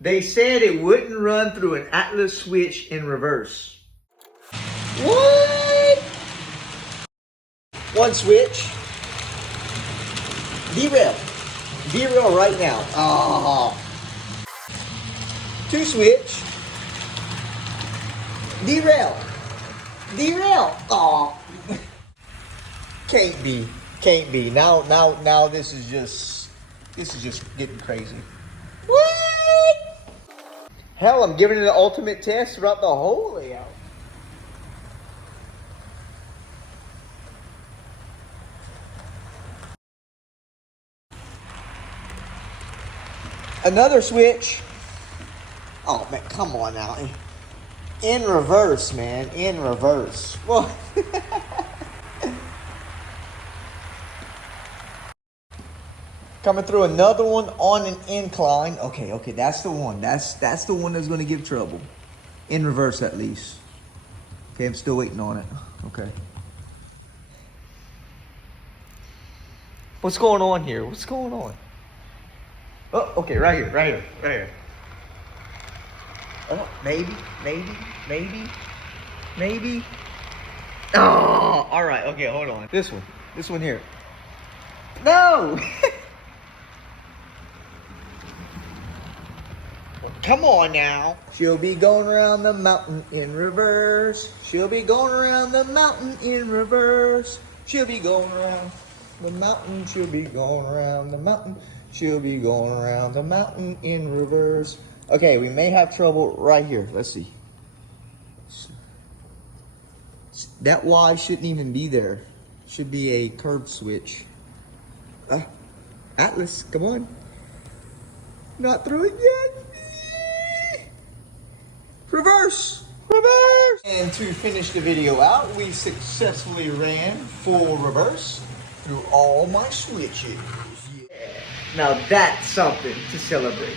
They said it wouldn't run through an Atlas switch in reverse. What? One switch. Derail. Derail right now. Oh. Two switch. Derail. Derail. Oh. Can't be. Can't be. Now this is just getting crazy. What? Hell, I'm giving it an ultimate test throughout the whole layout. Another switch. Oh man, come on now. In reverse, man. In reverse. What? Coming through another one on an incline. Okay, that's the one. That's the one that's gonna give trouble. In reverse at least. Okay, I'm still waiting on it. Okay. What's going on here? What's going on? Oh, okay, right here. Oh, maybe. Oh, all right, okay, hold on. This one here. No! Come on now. She'll be going around the mountain in reverse. She'll be going around the mountain in reverse. She'll be going around the mountain. She'll be going around the mountain. She'll be going around the mountain in reverse. Okay, we may have trouble right here. Let's see. That Y shouldn't even be there. Should be a curved switch. Atlas, come on. Not through it yet. Reverse. And to finish the video out, we successfully ran full reverse through all my switches. Yeah. Now that's something to celebrate.